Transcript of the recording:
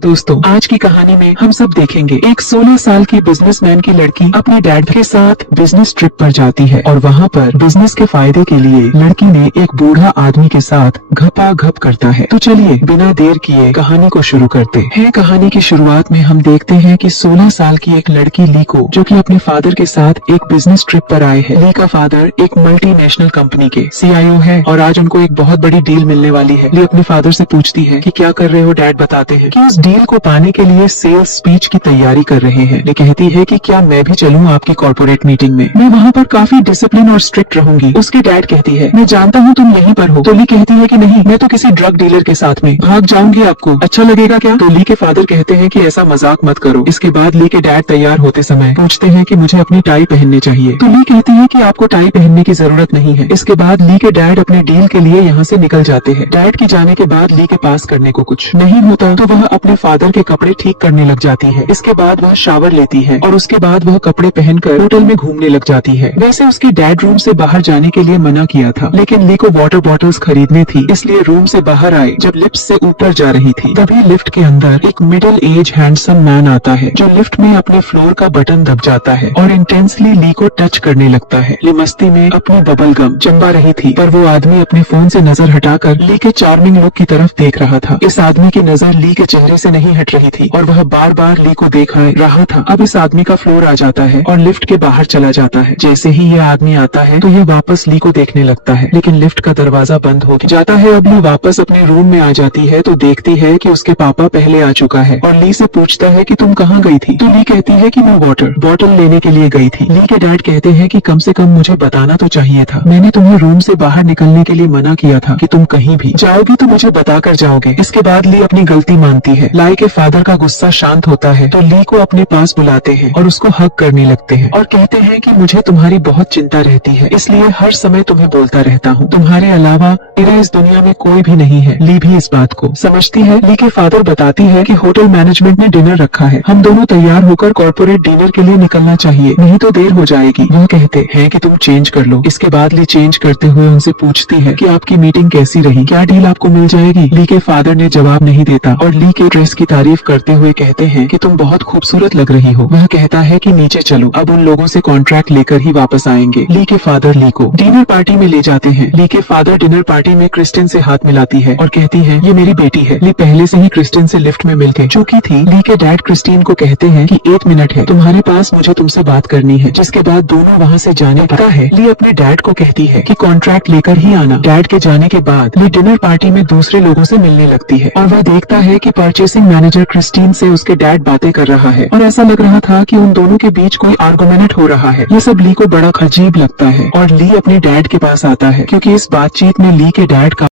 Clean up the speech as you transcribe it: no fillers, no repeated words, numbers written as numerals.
दोस्तों, आज की कहानी में हम सब देखेंगे एक 16 साल की बिजनेसमैन की लड़की अपने डैड के साथ बिजनेस ट्रिप पर जाती है और वहाँ पर बिजनेस के फायदे के लिए लड़की ने एक बूढ़ा आदमी के साथ घपा घप करता है। तो चलिए बिना देर किए कहानी को शुरू करते हैं। कहानी की शुरुआत में हम देखते हैं कि 16 साल की एक लड़की ली को, जो कि अपने फादर के साथ एक बिजनेस ट्रिप पर आए हैं। ली का फादर एक मल्टीनेशनल कंपनी के CIO है और आज उनको एक बहुत बड़ी डील मिलने वाली है। ली अपने फादर से पूछती है कि क्या कर रहे हो डैड। बताते हैं कि उस डील को पाने के लिए सेल्स स्पीच की तैयारी कर रहे हैं। ली कहती है कि क्या मैं भी चलूं आपकी कॉर्पोरेट मीटिंग में, मैं वहाँ पर काफी डिसिप्लिन और स्ट्रिक्ट रहूंगी। उसके डैड कहती है मैं जानता हूँ तुम यहीं पर हो। तो ली कहती है कि नहीं, मैं तो किसी ड्रग डीलर के साथ में भाग जाऊंगी, आपको अच्छा लगेगा क्या। तो ली के फादर कहते हैं कि ऐसा मजाक मत करो। इसके बाद ली के डैड तैयार होते समय पूछते हैं कि मुझे अपनी टाई पहननी चाहिए। तो ली कहती है कि आपको टाई पहनने की जरूरत नहीं है। इसके बाद ली के डैड अपने डील के लिए यहाँ से निकल जाते हैं। डैड के जाने के बाद ली के पास करने को कुछ नहीं होता तो वह अपने फादर के कपड़े ठीक करने लग जाती है। इसके बाद वह शावर लेती है और उसके बाद वह कपड़े पहनकर होटल में घूमने लग जाती है। वैसे उसके डैड रूम से बाहर जाने के लिए मना किया था, लेकिन ली को वाटर बॉटल्स खरीदनी थी, इसलिए रूम से बाहर आए। जब लिफ्ट से ऊपर जा रही थी तभी लिफ्ट के अंदर एक मिडिल एज हैंडसम मैन आता है, जो लिफ्ट में अपने फ्लोर का बटन दब जाता है और इंटेंसली ली को टच करने लगता है। ली मस्ती में अपनी बबल गम चबा रही थी, पर वो आदमी अपने फोन से नजर हटाकर ली के चार्मिंग लुक की तरफ देख रहा था। इस आदमी की नजर ली के चेहरे से नहीं हट रही थी और वह बार बार ली को देख रहा था। अब इस आदमी का फ्लोर आ जाता है और लिफ्ट के बाहर चला जाता है। जैसे ही यह आदमी आता है तो यह वापस ली को देखने लगता है, लेकिन लिफ्ट का दरवाजा बंद हो जाता है। अब ली वापस अपने रूम में आ जाती है तो देखती है कि उसके पापा पहले आ चुका है और ली से पूछता है कि तुम कहाँ गई थी। तो ली कहती है कि मैं वाटर बॉटल लेने के लिए गई थी। ली के डैड कहते हैं कि कम से कम मुझे बताना तो चाहिए था, मैंने तुम्हें रूम से बाहर निकलने के लिए मना किया था कि तुम कहीं भी जाओगी तो मुझे बताकर जाओगे। इसके बाद ली अपनी गलती मानती है। लाई के फादर का गुस्सा शांत होता है तो ली को अपने पास बुलाते हैं और उसको हग करने लगते हैं और कहते हैं कि मुझे तुम्हारी बहुत चिंता रहती है, इसलिए हर समय तुम्हें बोलता रहता हूँ, तुम्हारे अलावा मेरा इस दुनिया में कोई भी नहीं है। ली भी इस बात को समझती है। ली के फादर बताती है कि होटल मैनेजमेंट ने डिनर रखा है, हम दोनों तैयार होकर कॉर्पोरेट डिनर के लिए निकलना चाहिए, नहीं तो देर हो जाएगी। वह कहते हैं कि तुम चेंज कर लो। इसके बाद ली चेंज करते हुए उनसे पूछती है कि आपकी मीटिंग कैसी रही, क्या डील आपको मिल जाएगी। ली के फादर ने जवाब नहीं देता और ली के ड्रेस की तारीफ करते हुए कहते हैं कि तुम बहुत खूबसूरत लग रही हो। वह कहता है कि नीचे चलो, अब उन लोगों से कॉन्ट्रैक्ट लेकर ही वापस आएंगे। ली के फादर ली को डिनर पार्टी में ले जाते हैं। ली के फादर डिनर पार्टी में क्रिस्टिन से हाथ मिलाती है और कहती है ये मेरी बेटी है। ली पहले से ही क्रिस्टिन से लिफ्ट में मिल चुकी थी। ली के डैड क्रिस्टीन को कहते हैं कि 1 मिनट है तुम्हारे पास, मुझे तुमसे बात करनी है। जिसके बाद दोनों वहाँ से जाने पड़ता है। ली अपने डैड को कहती है कि कॉन्ट्रैक्ट लेकर ही आना। डैड के जाने के बाद ली डिनर पार्टी में दूसरे लोगों से मिलने लगती है और वह देखता है कि परचेसिंग मैनेजर क्रिस्टीन से उसके डैड बातें कर रहा है और ऐसा लग रहा था कि उन दोनों के बीच कोई आर्गुमेंट हो रहा है। ये सब ली को बड़ा अजीब लगता है और ली अपने डैड के पास आता है, क्योंकि इस बातचीत में ली के डैड का